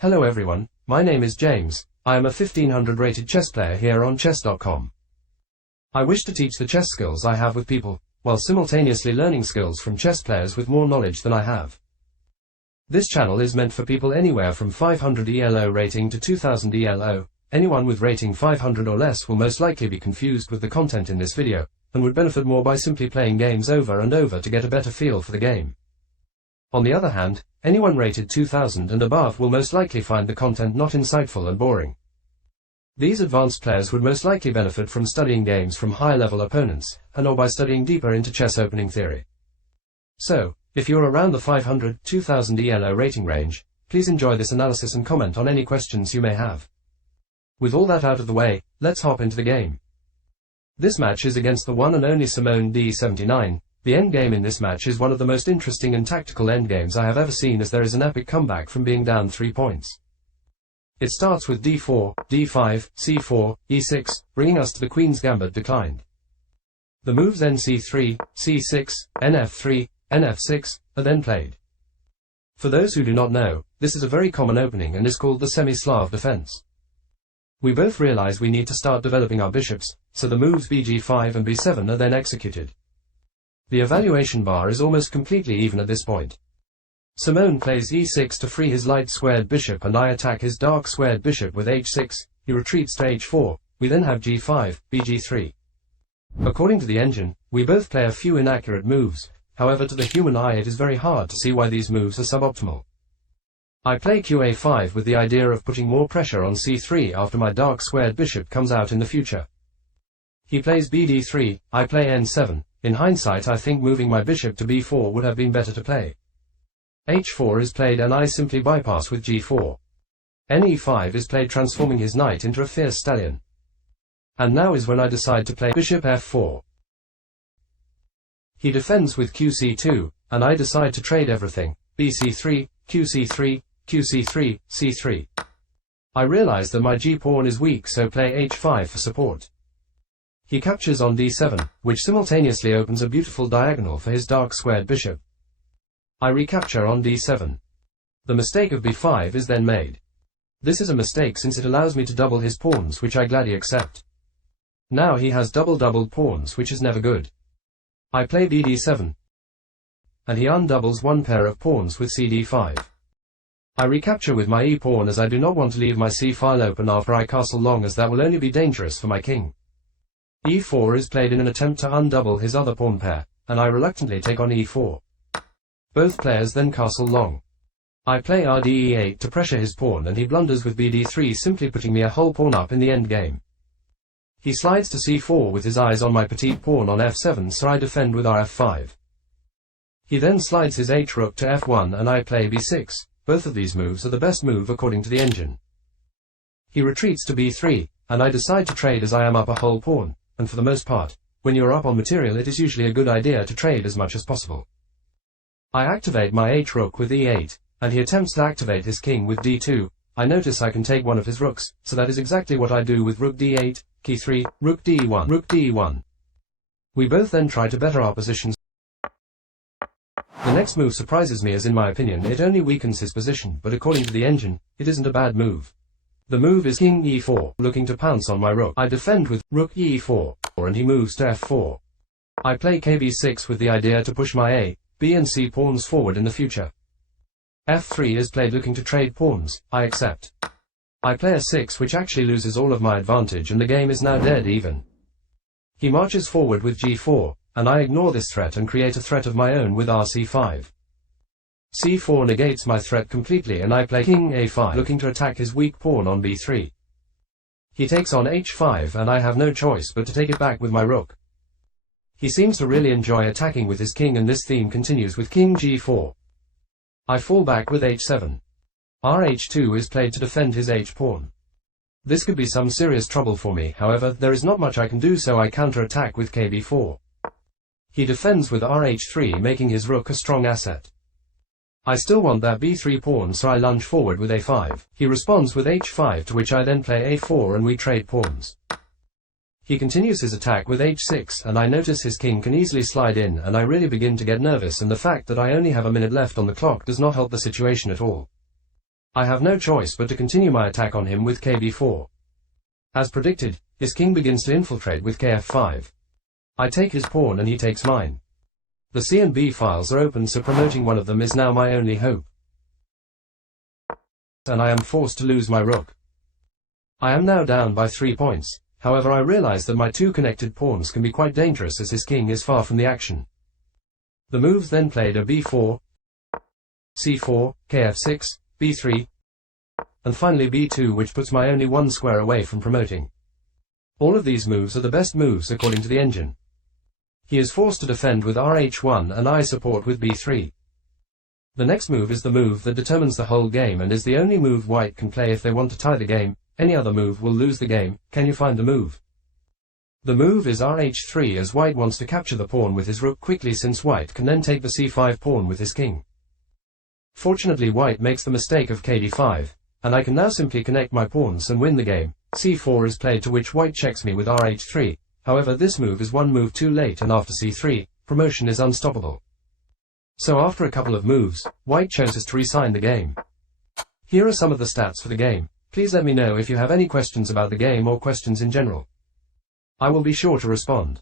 Hello everyone, my name is James. I am a 1500 rated chess player here on chess.com. I wish to teach the chess skills I have with people, while simultaneously learning skills from chess players with more knowledge than I have. This channel is meant for people anywhere from 500 ELO rating to 2000 ELO. Anyone with rating 500 or less will most likely be confused with the content in this video, and would benefit more by simply playing games over and over to get a better feel for the game. On the other hand, anyone rated 2000 and above will most likely find the content not insightful and boring. These advanced players would most likely benefit from studying games from higher-level opponents, and/or by studying deeper into chess opening theory. So, if you're around the 500-2000 ELO rating range, please enjoy this analysis and comment on any questions you may have. With all that out of the way, let's hop into the game. This match is against the one and only Simone d79. The endgame in this match is one of the most interesting and tactical endgames I have ever seen, as there is an epic comeback from being down 3 points. It starts with d4, d5, c4, e6, bringing us to the Queen's Gambit declined. The moves nc3, c6, nf3, nf6 are then played. For those who do not know, this is a very common opening and is called the semi-Slav defense. We both realize we need to start developing our bishops, so the moves bg5 and b7 are then executed. The evaluation bar is almost completely even at this point. Simone plays e6 to free his light squared bishop, and I attack his dark squared bishop with h6, he retreats to h4, we then have g5, bg3. According to the engine, we both play a few inaccurate moves, however to the human eye it is very hard to see why these moves are suboptimal. I play qa5 with the idea of putting more pressure on c3 after my dark squared bishop comes out in the future. He plays bd3, I play n7. In hindsight, I think moving my bishop to b4 would have been better to play. h4 is played and I simply bypass with g4. ne5 is played, transforming his knight into a fierce stallion. And now is when I decide to play bishop f4. He defends with qc2, and I decide to trade everything, bc3, qc3, qc3, c3. I realize that my g-pawn is weak, so play h5 for support. He captures on d7, which simultaneously opens a beautiful diagonal for his dark squared bishop. I recapture on d7. The mistake of b5 is then made. This is a mistake since it allows me to double his pawns, which I gladly accept. Now he has doubled pawns, which is never good. I play bd7, and he undoubles one pair of pawns with cd5. I recapture with my e-pawn, as I do not want to leave my c-file open after I castle long, as that will only be dangerous for my king. e4 is played in an attempt to undouble his other pawn pair, and I reluctantly take on e4. Both players then castle long. I play rde8 to pressure his pawn, and he blunders with bd3, simply putting me a whole pawn up in the endgame. He slides to c4 with his eyes on my petite pawn on f7, so I defend with rf5. He then slides his h-rook to f1 and I play b6. Both of these moves are the best move according to the engine. He retreats to b3, and I decide to trade as I am up a whole pawn, and for the most part, when you're up on material it is usually a good idea to trade as much as possible. I activate my h-rook with e8, and he attempts to activate his king with d2. I notice I can take one of his rooks, so that is exactly what I do with rook d8, key 3, rook d1, rook d1. We both then try to better our positions. The next move surprises me, as in my opinion it only weakens his position, but according to the engine, it isn't a bad move. The move is king e4, looking to pounce on my rook. I defend with rook e4, and he moves to f4. I play kb6 with the idea to push my a, b and c pawns forward in the future. f3 is played looking to trade pawns, I accept. I play a6, which actually loses all of my advantage, and the game is now dead even. He marches forward with g4, and I ignore this threat and create a threat of my own with rc5. c4 negates my threat completely, and I play king a5, looking to attack his weak pawn on b3. He takes on h5, and I have no choice but to take it back with my rook. He seems to really enjoy attacking with his king, and this theme continues with king g4. I fall back with h7. rh2 is played to defend his h-pawn. This could be some serious trouble for me, however, there is not much I can do, so I counter-attack with kb4. He defends with rh3, making his rook a strong asset. I still want that b3 pawn, so I lunge forward with a5. He responds with h5, to which I then play a4 and we trade pawns. He continues his attack with h6, and I notice his king can easily slide in, and I really begin to get nervous, and the fact that I only have a minute left on the clock does not help the situation at all. I have no choice but to continue my attack on him with kb4. As predicted, his king begins to infiltrate with kf5. I take his pawn and he takes mine. The C and B files are open, so promoting one of them is now my only hope. And I am forced to lose my rook. I am now down by 3 points, however I realize that my two connected pawns can be quite dangerous as his king is far from the action. The moves then played are b4, c4, kf6, b3, and finally b2, which puts my only one square away from promoting. All of these moves are the best moves according to the engine. He is forced to defend with rh1 and I support with b3. The next move is the move that determines the whole game and is the only move white can play if they want to tie the game. Any other move will lose the game. Can you find the move? The move is rh3 as white wants to capture the pawn with his rook quickly, since white can then take the c5 pawn with his king. Fortunately, white makes the mistake of kd5, and I can now simply connect my pawns and win the game. c4 is played, to which white checks me with rh3. However, this move is one move too late, and after c3, promotion is unstoppable. So after a couple of moves, white chooses to resign the game. Here are some of the stats for the game. Please let me know if you have any questions about the game or questions in general. I will be sure to respond.